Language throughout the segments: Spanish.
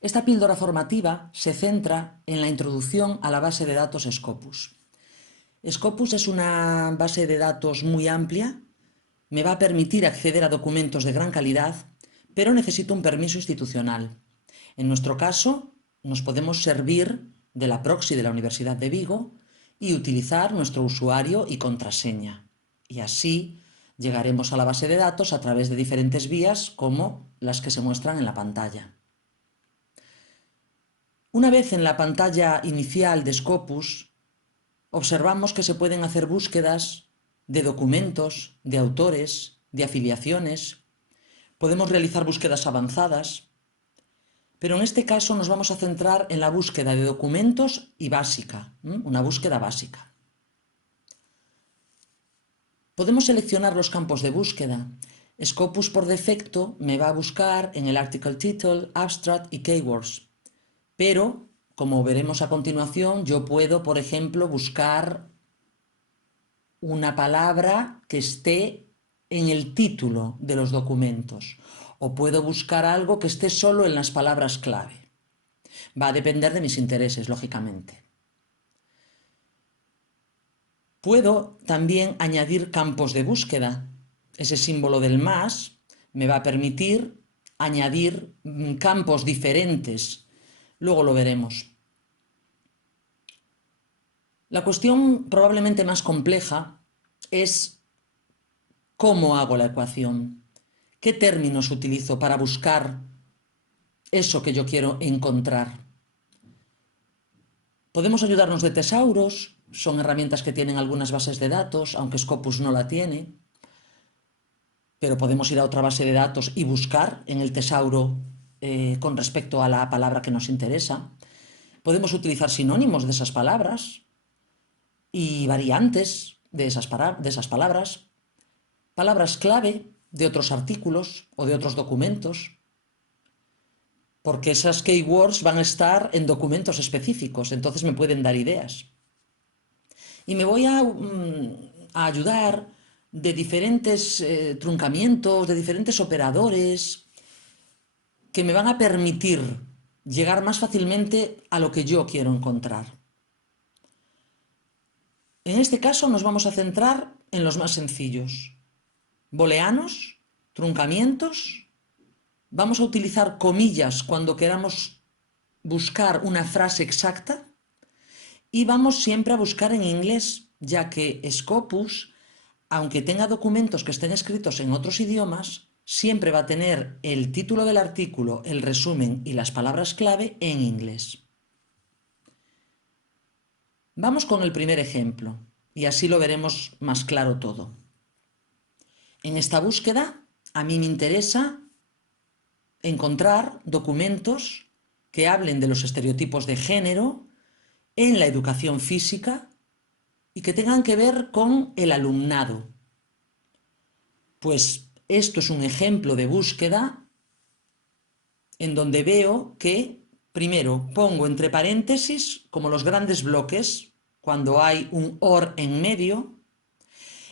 Esta píldora formativa se centra en la introducción a la base de datos Scopus. Scopus es una base de datos muy amplia, me va a permitir acceder a documentos de gran calidad, pero necesito un permiso institucional. En nuestro caso, nos podemos servir de la proxy de la Universidad de Vigo y utilizar nuestro usuario y contraseña. Y así llegaremos a la base de datos a través de diferentes vías como las que se muestran en la pantalla. Una vez en la pantalla inicial de Scopus, observamos que se pueden hacer búsquedas de documentos, de autores, de afiliaciones. Podemos realizar búsquedas avanzadas, pero en este caso nos vamos a centrar en la búsqueda de documentos y básica, una búsqueda básica. Podemos seleccionar los campos de búsqueda. Scopus por defecto me va a buscar en el article title, abstract y keywords, pero como veremos a continuación, yo puedo, por ejemplo, buscar una palabra que esté en el título de los documentos, o puedo buscar algo que esté solo en las palabras clave. Va a depender de mis intereses, lógicamente. Puedo también añadir campos de búsqueda. Ese símbolo del más me va a permitir añadir campos diferentes. Luego lo veremos. La cuestión probablemente más compleja es cómo hago la ecuación, qué términos utilizo para buscar eso que yo quiero encontrar. Podemos ayudarnos de tesauros, son herramientas que tienen algunas bases de datos, aunque Scopus no la tiene, pero podemos ir a otra base de datos y buscar en el tesauro con respecto a la palabra que nos interesa. Podemos utilizar sinónimos de esas palabras y variantes de esas palabras, palabras clave de otros artículos o de otros documentos, porque esas keywords van a estar en documentos específicos, entonces me pueden dar ideas. Y me voy a ayudar de diferentes truncamientos, de diferentes operadores que me van a permitir llegar más fácilmente a lo que yo quiero encontrar. En este caso nos vamos a centrar en los más sencillos. Booleanos, truncamientos. Vamos a utilizar comillas cuando queramos buscar una frase exacta y vamos siempre a buscar en inglés, ya que Scopus, aunque tenga documentos que estén escritos en otros idiomas, siempre va a tener el título del artículo, el resumen y las palabras clave en inglés. Vamos con el primer ejemplo y así lo veremos más claro todo. En esta búsqueda a mí me interesa encontrar documentos que hablen de los estereotipos de género en la educación física y que tengan que ver con el alumnado. Pues esto es un ejemplo de búsqueda en donde veo que, primero, pongo entre paréntesis como los grandes bloques, cuando hay un OR en medio.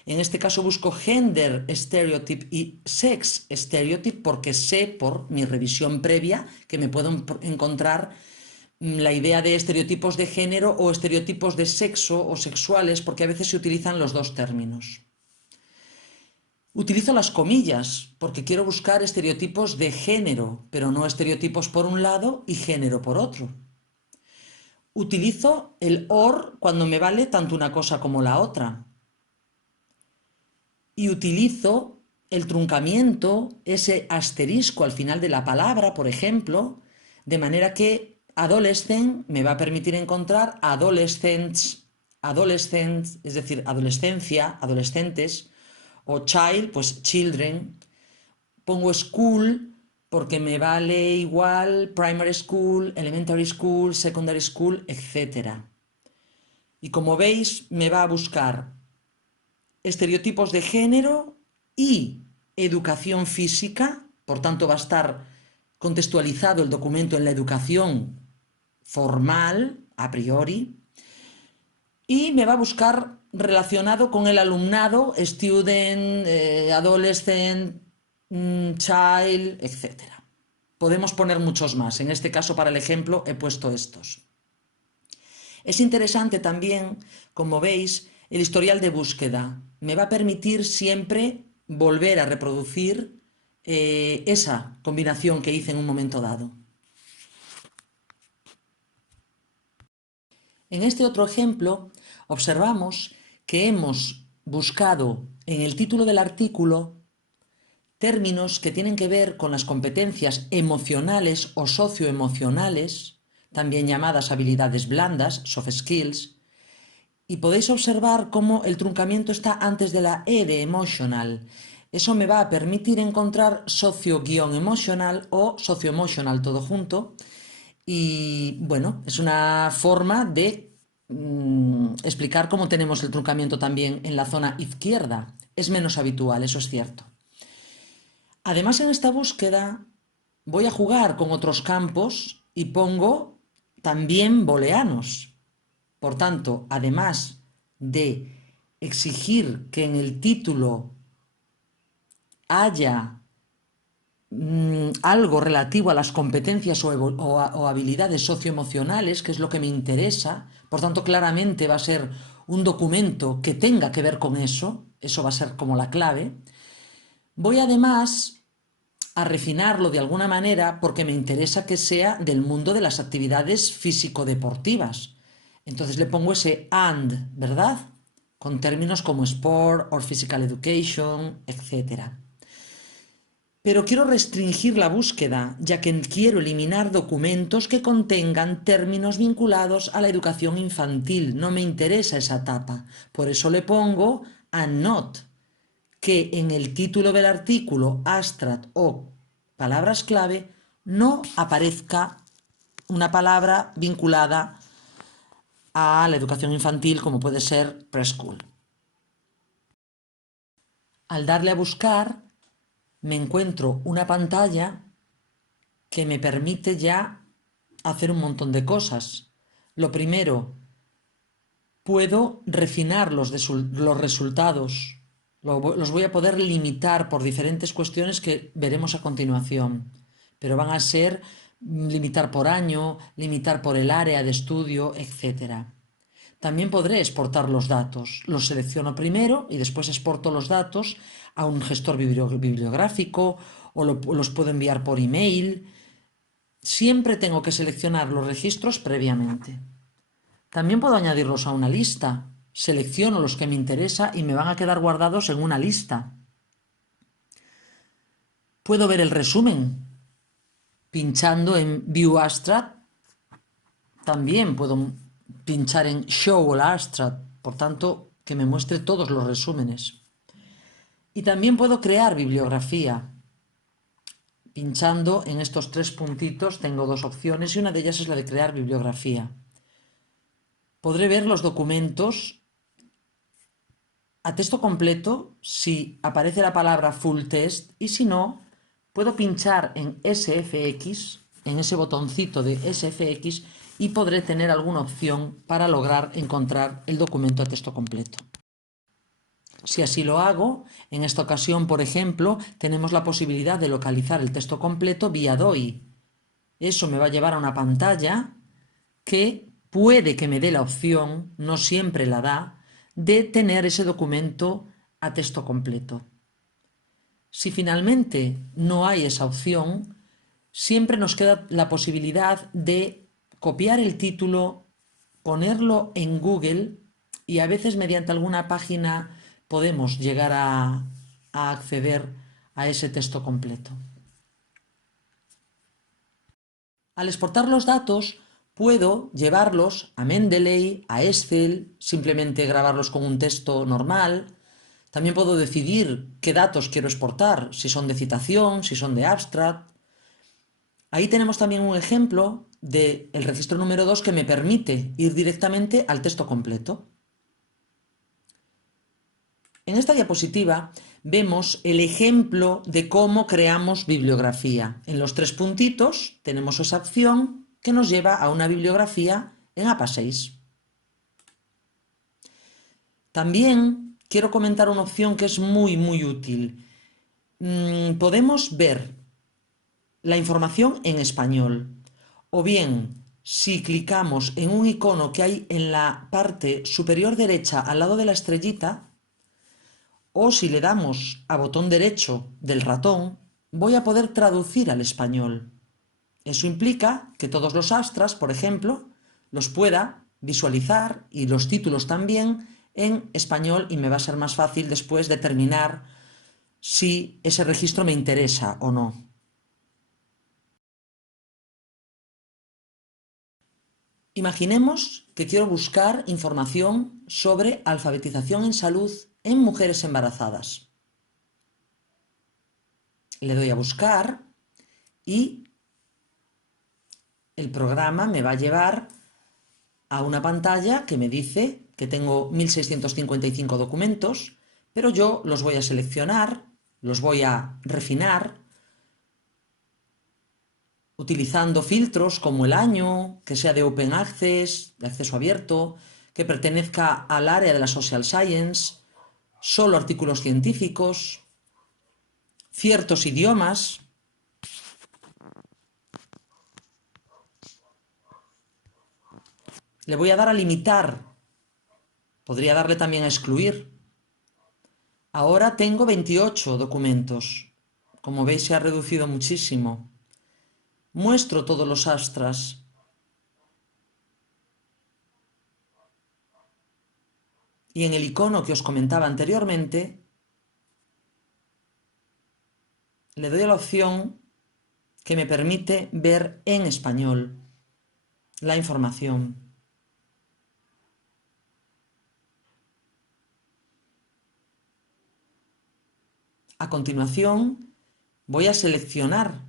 En este caso busco gender stereotype y sex stereotype porque sé por mi revisión previa que me puedo encontrar la idea de estereotipos de género o estereotipos de sexo o sexuales, porque a veces se utilizan los dos términos. Utilizo las comillas porque quiero buscar estereotipos de género, pero no estereotipos por un lado y género por otro. Utilizo el OR cuando me vale tanto una cosa como la otra. Y utilizo el truncamiento, ese asterisco al final de la palabra, por ejemplo, de manera que adolescent me va a permitir encontrar adolescents, es decir, adolescencia, adolescentes, o child, pues children. Pongo school porque me vale igual primary school, elementary school, secondary school, etc. Y como veis, me va a buscar estereotipos de género y educación física, por tanto va a estar contextualizado el documento en la educación formal, a priori, y me va a buscar relacionado con el alumnado, student, adolescent, child, etc. Podemos poner muchos más. En este caso, para el ejemplo, he puesto estos. Es interesante también, como veis, el historial de búsqueda. Me va a permitir siempre volver a reproducir esa combinación que hice en un momento dado. En este otro ejemplo, observamos que hemos buscado en el título del artículo términos que tienen que ver con las competencias emocionales o socioemocionales, también llamadas habilidades blandas, soft skills, y podéis observar cómo el truncamiento está antes de la E de emotional. Eso me va a permitir encontrar socio-emotional o socio-emotional todo junto. Y bueno, es una forma de explicar cómo tenemos el truncamiento también en la zona izquierda. Es menos habitual, eso es cierto. Además, en esta búsqueda voy a jugar con otros campos y pongo también booleanos. Por tanto, además de exigir que en el título haya algo relativo a las competencias o habilidades socioemocionales, que es lo que me interesa, por tanto, claramente va a ser un documento que tenga que ver con eso va a ser como la clave. Voy además a refinarlo de alguna manera porque me interesa que sea del mundo de las actividades físico-deportivas. Entonces le pongo ese and, ¿verdad? Con términos como sport or physical education, etc. Pero quiero restringir la búsqueda, ya que quiero eliminar documentos que contengan términos vinculados a la educación infantil. No me interesa esa etapa. Por eso le pongo and not, que en el título del artículo, abstract o palabras clave, no aparezca una palabra vinculada a la educación infantil como puede ser preschool. Al darle a buscar, me encuentro una pantalla que me permite ya hacer un montón de cosas. Lo primero, puedo refinar los resultados. Los voy a poder limitar por diferentes cuestiones que veremos a continuación. Pero van a ser limitar por año, limitar por el área de estudio, etc. También podré exportar los datos. Los selecciono primero y después exporto los datos a un gestor bibliográfico o los puedo enviar por email. Siempre tengo que seleccionar los registros previamente. También puedo añadirlos a una lista. Selecciono los que me interesa y me van a quedar guardados en una lista. Puedo ver el resumen pinchando en View Abstract. También puedo pinchar en Show All Abstract, por tanto, que me muestre todos los resúmenes. Y también puedo crear bibliografía. Pinchando en estos tres puntitos tengo dos opciones y una de ellas es la de crear bibliografía. Podré ver los documentos a texto completo si aparece la palabra full text y si no, puedo pinchar en SFX, en ese botoncito de SFX y podré tener alguna opción para lograr encontrar el documento a texto completo. Si así lo hago, en esta ocasión, por ejemplo, tenemos la posibilidad de localizar el texto completo vía DOI. Eso me va a llevar a una pantalla que puede que me dé la opción, no siempre la da, de tener ese documento a texto completo. Si finalmente no hay esa opción, siempre nos queda la posibilidad de copiar el título, ponerlo en Google y a veces mediante alguna página podemos llegar a acceder a ese texto completo. Al exportar los datos, puedo llevarlos a Mendeley, a Excel, simplemente grabarlos con un texto normal. También puedo decidir qué datos quiero exportar, si son de citación, si son de abstract. Ahí tenemos también un ejemplo del registro número 2 que me permite ir directamente al texto completo. En esta diapositiva vemos el ejemplo de cómo creamos bibliografía. En los tres puntitos tenemos esa opción que nos lleva a una bibliografía en APA 6. También quiero comentar una opción que es muy útil. Podemos ver la información en español. O bien, si clicamos en un icono que hay en la parte superior derecha al lado de la estrellita, o si le damos a botón derecho del ratón, voy a poder traducir al español. Eso implica que todos los astras, por ejemplo, los pueda visualizar y los títulos también en español, y me va a ser más fácil después determinar si ese registro me interesa o no. Imaginemos que quiero buscar información sobre alfabetización en salud en mujeres embarazadas. Le doy a buscar y el programa me va a llevar a una pantalla que me dice que tengo 1655 documentos, pero yo los voy a seleccionar, los voy a refinar, utilizando filtros como el año, que sea de Open Access, de acceso abierto, que pertenezca al área de la Social Science, solo artículos científicos, ciertos idiomas. Le voy a dar a limitar, podría darle también a excluir. Ahora tengo 28 documentos. Como veis, se ha reducido muchísimo. Muestro todos los astras. Y en el icono que os comentaba anteriormente, le doy a la opción que me permite ver en español la información. A continuación, voy a seleccionar.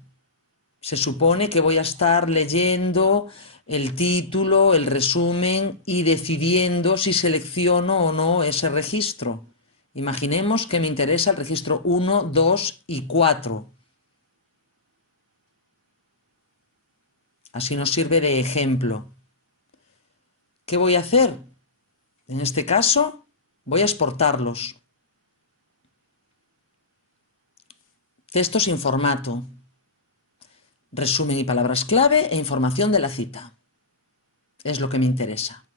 Se supone que voy a estar leyendo el título, el resumen y decidiendo si selecciono o no ese registro. Imaginemos que me interesa el registro 1, 2 y 4. Así nos sirve de ejemplo. ¿Qué voy a hacer? En este caso, voy a exportarlos. Texto sin formato. Resumen y palabras clave e información de la cita. Es lo que me interesa.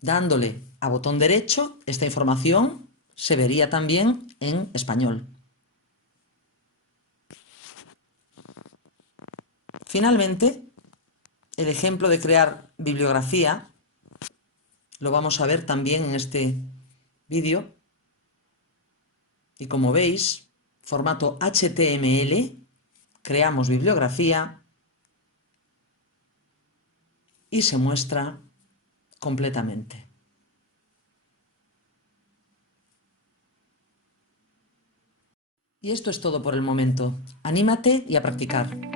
Dándole a botón derecho, esta información se vería también en español. Finalmente, el ejemplo de crear bibliografía lo vamos a ver también en este vídeo. Y como veis, formato HTML, creamos bibliografía y se muestra completamente. Y esto es todo por el momento. Anímate y a practicar.